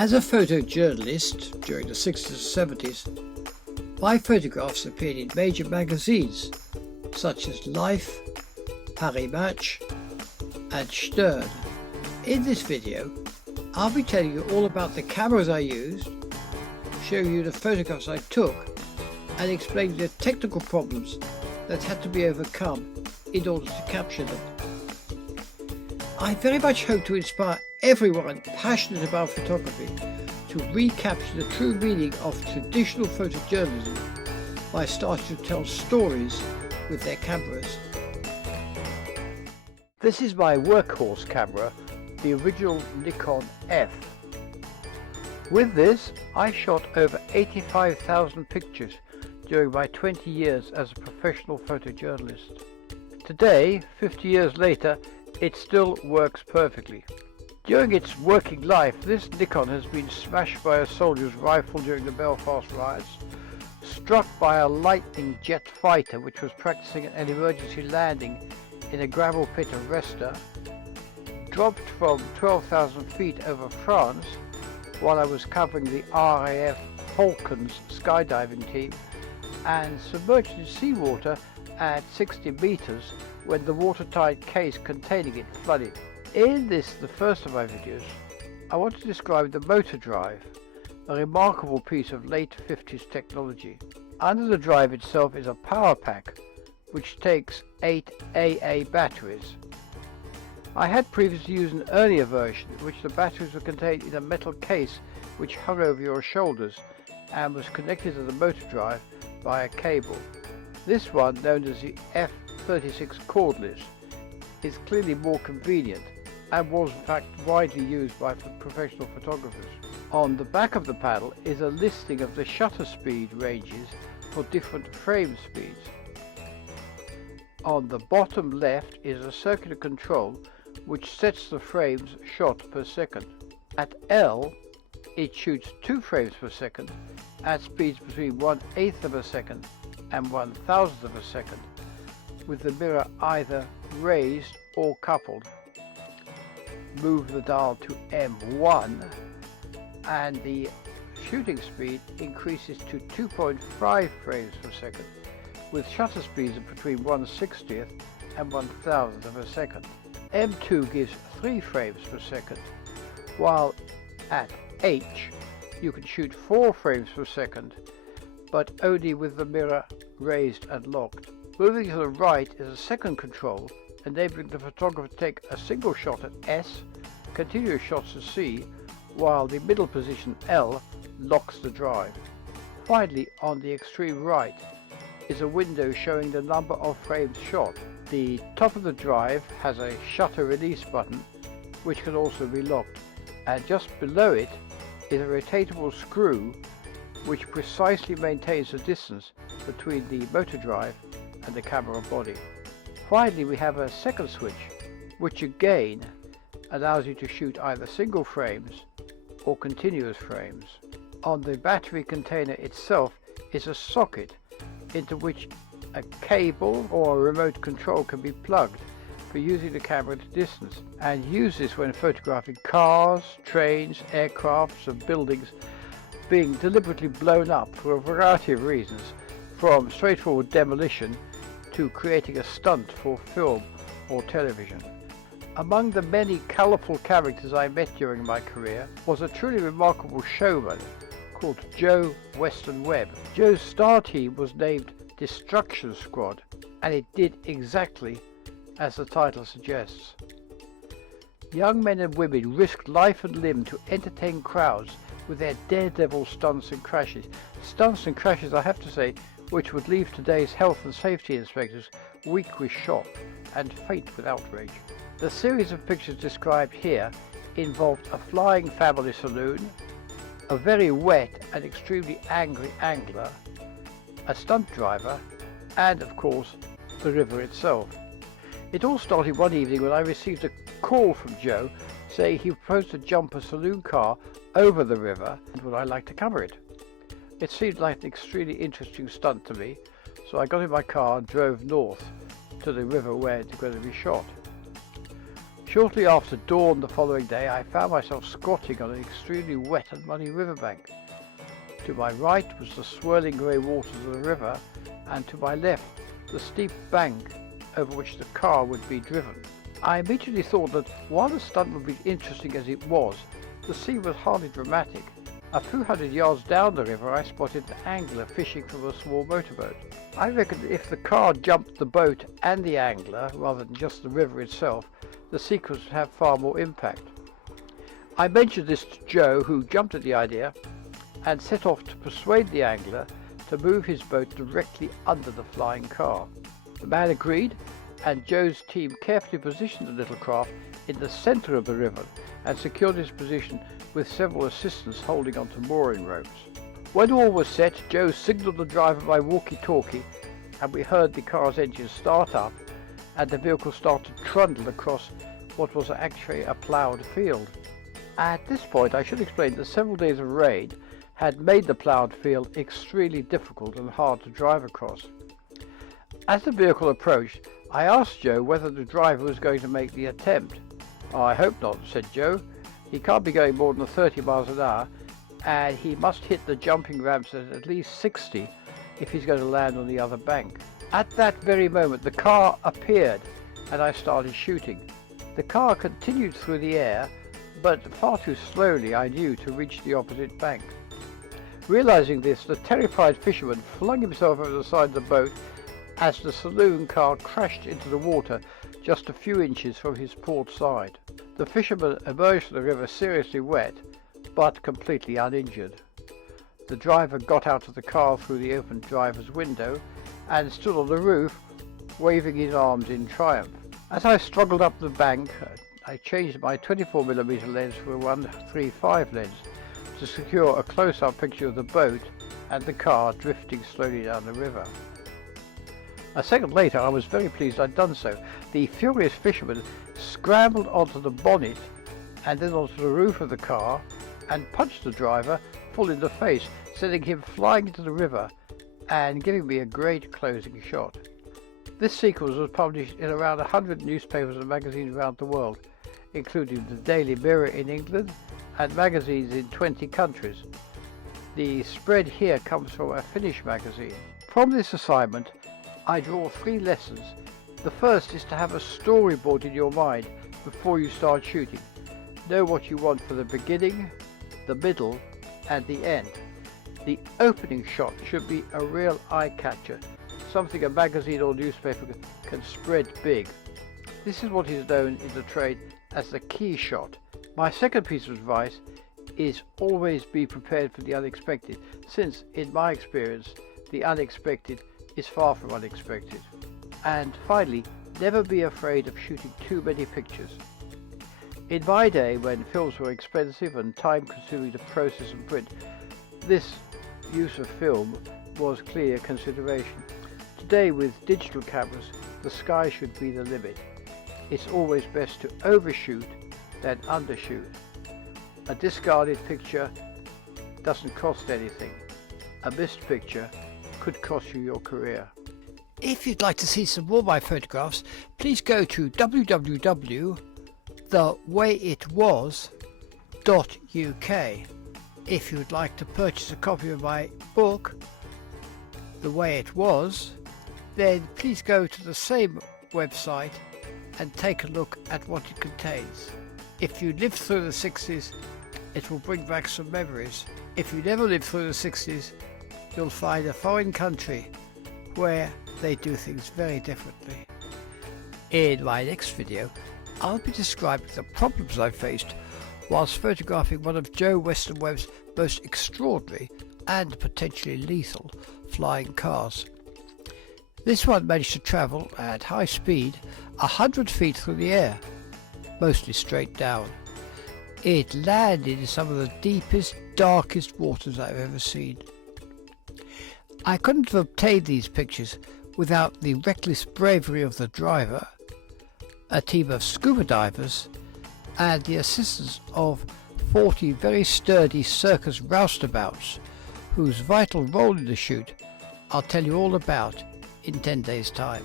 As a photojournalist during the 60s and 70s, my photographs appeared in major magazines such as Life, Paris Match and Stern. In this video, I'll be telling you all about the cameras I used, showing you the photographs I took and explaining the technical problems that had to be overcome in order to capture them. I very much hope to inspire everyone passionate about photography to recapture the true meaning of traditional photojournalism by starting to tell stories with their cameras. This is my workhorse camera, the original Nikon F. With this, I shot over 85,000 pictures during my 20 years as a professional photojournalist. Today, 50 years later, it still works perfectly. During its working life, this Nikon has been smashed by a soldier's rifle during the Belfast riots, struck by a lightning jet fighter which was practicing an emergency landing in a gravel pit of Resta, dropped from 12,000 feet over France while I was covering the RAF Falcons skydiving team, and submerged in seawater at 60 meters when the watertight case containing it flooded. In this, the first of my videos, I want to describe the motor drive, a remarkable piece of late 50s technology. Under the drive itself is a power pack which takes 8 AA batteries. I had previously used an earlier version in which the batteries were contained in a metal case which hung over your shoulders and was connected to the motor drive by a cable. This one, known as the F36 cordless, is clearly more convenient and was in fact widely used by professional photographers. On the back of the panel is a listing of the shutter speed ranges for different frame speeds. On the bottom left is a circular control which sets the frames shot per second. At L, it shoots 2 frames per second at speeds between 1/8 of a second and 1/1000th of a second, with the mirror either raised or coupled. Move the dial to M1 and the shooting speed increases to 2.5 frames per second, with shutter speeds of between 1/60th and 1/1000th of a second. M2 gives 3 frames per second, while at H you can shoot 4 frames per second, but only with the mirror raised and locked. Moving to the right is a second control, enabling the photographer to take a single shot at S, continuous shots at C, while the middle position L locks the drive. Finally, on the extreme right is a window showing the number of frames shot. The top of the drive has a shutter release button which can also be locked, and just below it is a rotatable screw which precisely maintains the distance between the motor drive and the camera body. Finally, we have a second switch which again allows you to shoot either single frames or continuous frames. On the battery container itself is a socket into which a cable or a remote control can be plugged for using the camera at a distance, and use this when photographing cars, trains, aircrafts and buildings being deliberately blown up for a variety of reasons, from straightforward demolition to creating a stunt for film or television. Among the many colourful characters I met during my career was a truly remarkable showman called Joe Weston Webb. Joe's star team was named Destruction Squad, and it did exactly as the title suggests. Young men and women risked life and limb to entertain crowds with their daredevil stunts and crashes. Stunts and crashes, I have to say, which would leave today's health and safety inspectors weak with shock and faint with outrage. The series of pictures described here involved a flying family saloon, a very wet and extremely angry angler, a stunt driver, and of course the river itself. It all started one evening when I received a call from Joe saying he proposed to jump a saloon car over the river and would I like to cover it. It seemed like an extremely interesting stunt to me, so I got in my car and drove north to the river where it was going to be shot. Shortly after dawn the following day, I found myself squatting on an extremely wet and muddy riverbank. To my right was the swirling grey waters of the river, and to my left the steep bank over which the car would be driven. I immediately thought that while the stunt would be interesting as it was, the scene was hardly dramatic. A few hundred yards down the river I spotted an angler fishing from a small motorboat. I reckoned if the car jumped the boat and the angler, rather than just the river itself, the sequence would have far more impact. I mentioned this to Joe, who jumped at the idea and set off to persuade the angler to move his boat directly under the flying car. The man agreed, and Joe's team carefully positioned the little craft in the centre of the river and secured his position with several assistants holding onto mooring ropes. When all was set, Joe signalled the driver by walkie-talkie, and we heard the car's engine start up and the vehicle started to trundle across what was actually a ploughed field. At this point I should explain that several days of rain had made the ploughed field extremely difficult and hard to drive across. As the vehicle approached, I asked Joe whether the driver was going to make the attempt. "I hope not," said Joe. "He can't be going more than 30 miles an hour, and he must hit the jumping ramps at least 60 if he's going to land on the other bank." At that very moment the car appeared and I started shooting. The car continued through the air, but far too slowly, I knew, to reach the opposite bank. Realizing this, the terrified fisherman flung himself over the side of the boat as the saloon car crashed into the water just a few inches from his port side. The fisherman emerged from the river seriously wet, but completely uninjured. The driver got out of the car through the open driver's window and stood on the roof, waving his arms in triumph. As I struggled up the bank, I changed my 24mm lens for a 135 lens to secure a close-up picture of the boat and the car drifting slowly down the river. A second later I was very pleased I'd done so. The furious fisherman scrambled onto the bonnet and then onto the roof of the car and punched the driver full in the face, sending him flying into the river and giving me a great closing shot. This sequence was published in around 100 newspapers and magazines around the world, including the Daily Mirror in England and magazines in 20 countries. The spread here comes from a Finnish magazine. From this assignment, I draw 3 lessons. The first is to have a storyboard in your mind before you start shooting. Know what you want for the beginning, the middle, and the end. The opening shot should be a real eye-catcher, something a magazine or newspaper can spread big. This is what is known in the trade as the key shot. My second piece of advice is always be prepared for the unexpected, since, in my experience, the unexpected is far from unexpected. And finally, never be afraid of shooting too many pictures. In my day, when films were expensive and time-consuming to process and print, this use of film was clear consideration. Today, with digital cameras, the sky should be the limit. It's always best to overshoot than undershoot. A discarded picture doesn't cost anything. A missed picture could cost you your career. If you'd like to see some more of my photographs, please go to www.thewayitwas.uk. If you'd like to purchase a copy of my book, The Way It Was, then please go to the same website and take a look at what it contains. If you lived through the 60s, it will bring back some memories. If you never lived through the 60s, you'll find a foreign country where they do things very differently. In my next video, I'll be describing the problems I faced whilst photographing one of Joe Weston Webb's most extraordinary and potentially lethal flying cars. This one managed to travel at high speed 100 feet through the air, mostly straight down. It landed in some of the deepest, darkest waters I've ever seen. I couldn't have obtained these pictures without the reckless bravery of the driver, a team of scuba divers, and the assistance of 40 very sturdy circus roustabouts, whose vital role in the shoot I'll tell you all about in 10 days' time.